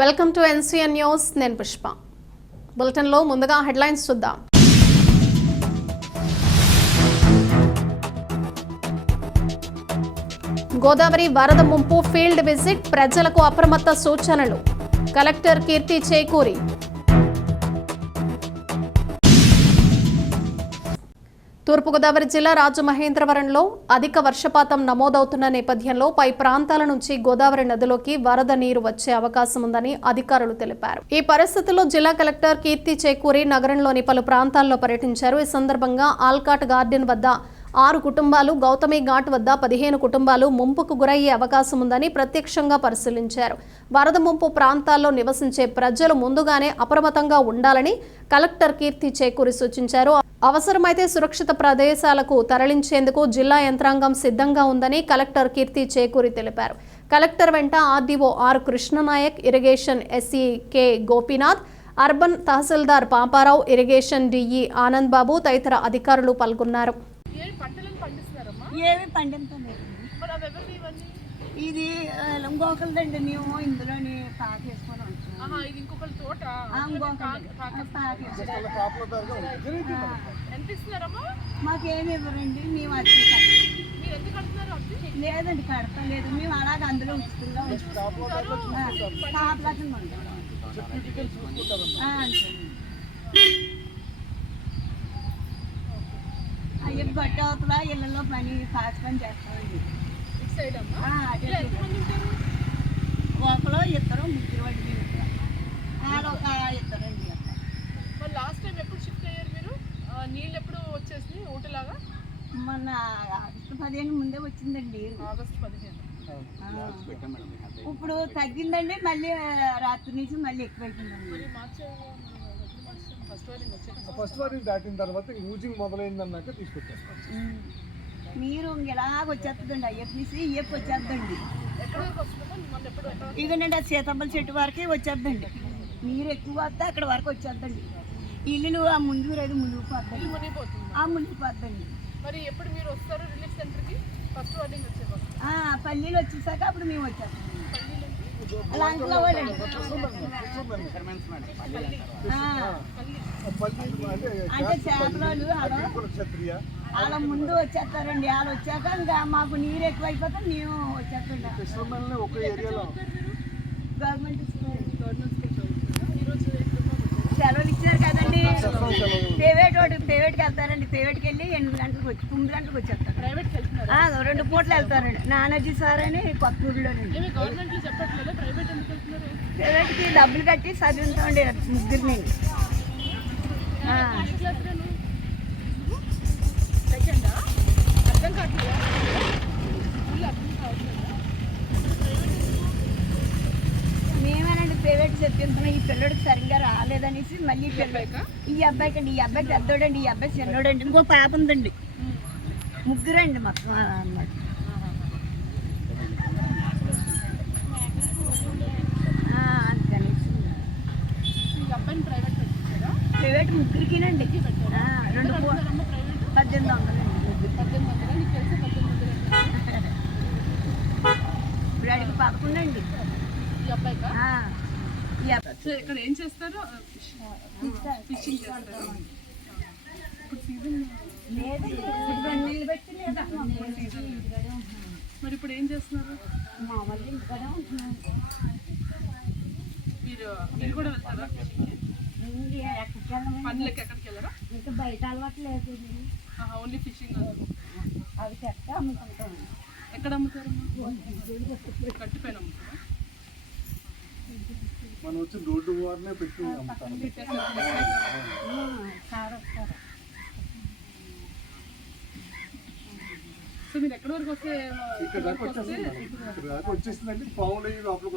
Welcome to NCN news. నేను పుష్ప. బులెటిన్లో ముందుగా హెడ్లైన్స్ చూద్దాం. గోదావరి వరద ముంపు ఫీల్డ్ విజిట్, ప్రజలకు అప్రమత్త సూచనలు. కలెక్టర్ కీర్తి చేకూరి. తూర్పుగోదావరి జిల్లా రాజమహేంద్రవరంలో అధిక వర్షపాతం నమోదవుతున్న నేపథ్యంలో పై ప్రాంతాల నుంచి గోదావరి నదిలోకి వరద నీరు వచ్చే అవకాశం ఉందని అధికారులు తెలిపారు. ఈ పరిస్థితుల్లో జిల్లా కలెక్టర్ కీర్తి చేకూరి నగరంలోని పలు ప్రాంతాల్లో పర్యటించారు. ఈ సందర్భంగా ఆల్కాట్ గార్డెన్ వద్ద 6 కుటుంబాలు, గౌతమి ఘాట్ వద్ద 15 కుటుంబాలు ముంపుకు గురయ్యే అవకాశం ఉందని ప్రత్యక్షంగా పరిశీలించారు. వరద ముంపు ప్రాంతాల్లో నివసించే ప్రజలు ముందుగానే అప్రమత్తంగా ఉండాలని కలెక్టర్ కీర్తి చేకూరి సూచించారు. అవసరమైతే సురక్షిత ప్రదేశాలకు తరలించేందుకు జిల్లా యంత్రాంగం సిద్ధంగా ఉందని కలెక్టర్ కీర్తి చేకూరి తెలిపారు. కలెక్టర్ వెంట RDO R Krishna Nayak, irrigation SE K Gopinath, urban tahsildar Paparao, irrigation DE Anand Babu తదితర అధికారులు పాల్గొన్నారు. ఏమి పండించలేదు. ఇది ఇంకొకరిదండి. మేము ఇందులోని పాకేసుకొని మాకేమి ఇవ్వరండి. మేము అది లేదండి, కడతలేదు. మేము అలాగ అందులో ఉచితంగా అయ్యే బట్ట అవతల ఇళ్ళలో పని కాసు పని చేస్తామండి. ఒకరు ఇద్దరు ముగ్గురు అండి. ఒక ఇద్దరండి. లాస్ట్ టైం ఎప్పుడు షిఫ్ట్ అయ్యారు మీరు? నీళ్ళు ఎప్పుడు వచ్చేసి ఊటిలాగా? మొన్న ఆగస్టు 15 ముందే వచ్చిందండి. ఆగస్టు 15. ఇప్పుడు తగ్గిందండి. మళ్ళీ రాత్రి నుంచి మళ్ళీ ఎక్కువైపోయిందండి. ఫస్ట్ వారింగ్ దాటిన తర్వాత యూజింగ్ మొదలైందన్నాక తీసుకొచ్చారు. మీరు ఇలాగ వచ్చేస్తుందండి. ఐఎఫ్సి ఏపు వచ్చేద్దండి. ఇదండి అది సీతమ్మల చెట్టు వరకే వచ్చేద్దండి. నీరు ఎక్కువ వస్తే అక్కడ వరకు వచ్చేద్దండి. ఇల్లు ఆ ముందుకు రేదు ముందుకు పోద్దండి. మునిగిపోద్దండి. మరి ఎప్పుడు మీరు వస్తారు రిలీఫ్ సెంటర్కి? ఫస్ట్ వార్నింగ్ వచ్చేవారు. పల్లీలు వచ్చేసాక అప్పుడు మేము వచ్చేస్తాం. అంటే చేపలు అలా ముందు వచ్చేస్తారండి. వాళ్ళు వచ్చాక ఇంకా మాకు నీరు ఎక్కువైపోతే మేము వచ్చేస్తాం. గవర్నమెంట్ స్కూల్ సెలవులు ఇచ్చారు కదండి. ప్రైవేట్కి వెళ్తారండి. ప్రైవేట్కి వెళ్ళి 9 గంటలకు వచ్చి 9 గంటలకు వచ్చేస్తారు. ప్రైవేట్కి వెళ్తున్నారు? 2 పూటలు వెళ్తారండి. నానాజీ సార్ అని కొత్తూరులోనండి. గవర్నమెంట్లో చెప్పట్లేదు. ప్రైవేట్ ఎందుకు వెళ్తున్నారు? ప్రైవేట్కి డబ్బులు కట్టి చదువుతామండి ముగ్గురిని. సెకండా? అర్థం కావట్లేదా? అర్థం కావట్లేదా? మేమేనండి ప్రైవేట్ చెప్తున్నాం. ఈ పిల్లడికి సరిగ్గా రాలేదనేసి మళ్ళీ ఈ అబ్బాయికి అండి. ఈ అబ్బాయి పెద్దోడండి, ఈ అబ్బాయి చిన్నోడండి. ఇంకో పాప ఉందండి. ముగ్గురండి మొత్తం అన్నమాట. అందుకనేసి ఈ అబ్బాయిని ప్రైవేట్ పెట్టించారా? ప్రైవేట్ ముగ్గురికినండి. 1800 ముగ్గురు. 1800. నీకు తెలిసి 1800. ఇప్పుడు అడిగి 11 అండి ఈ అబ్బాయికా? ఈ అబ్బాయి ఇక్కడ ఏం చేస్తారు? ఫిషింగ్ చేస్తారు. ఇప్పుడు సీజన్ మరి ఇప్పుడు ఏం చేస్తున్నారు? మీరు కూడా వెళ్తారా? పనులకి ఎక్కడికి వెళ్ళరా? ఇంకా బయట అలవాటు లేదు. Only fishing. అవి చెక్క అమ్ముకుంటాం. ఎక్కడ అమ్ముతారమ్మా? కట్టిపోయిన అమ్ముతారా? మనం వచ్చి రోడ్డు వారినే పెట్టి అమ్ముతాం. సో మీరు ఎక్కడి వరకు వస్తే ఇక్కడ దాకా వచ్చేసిందండి. పావులు లోపల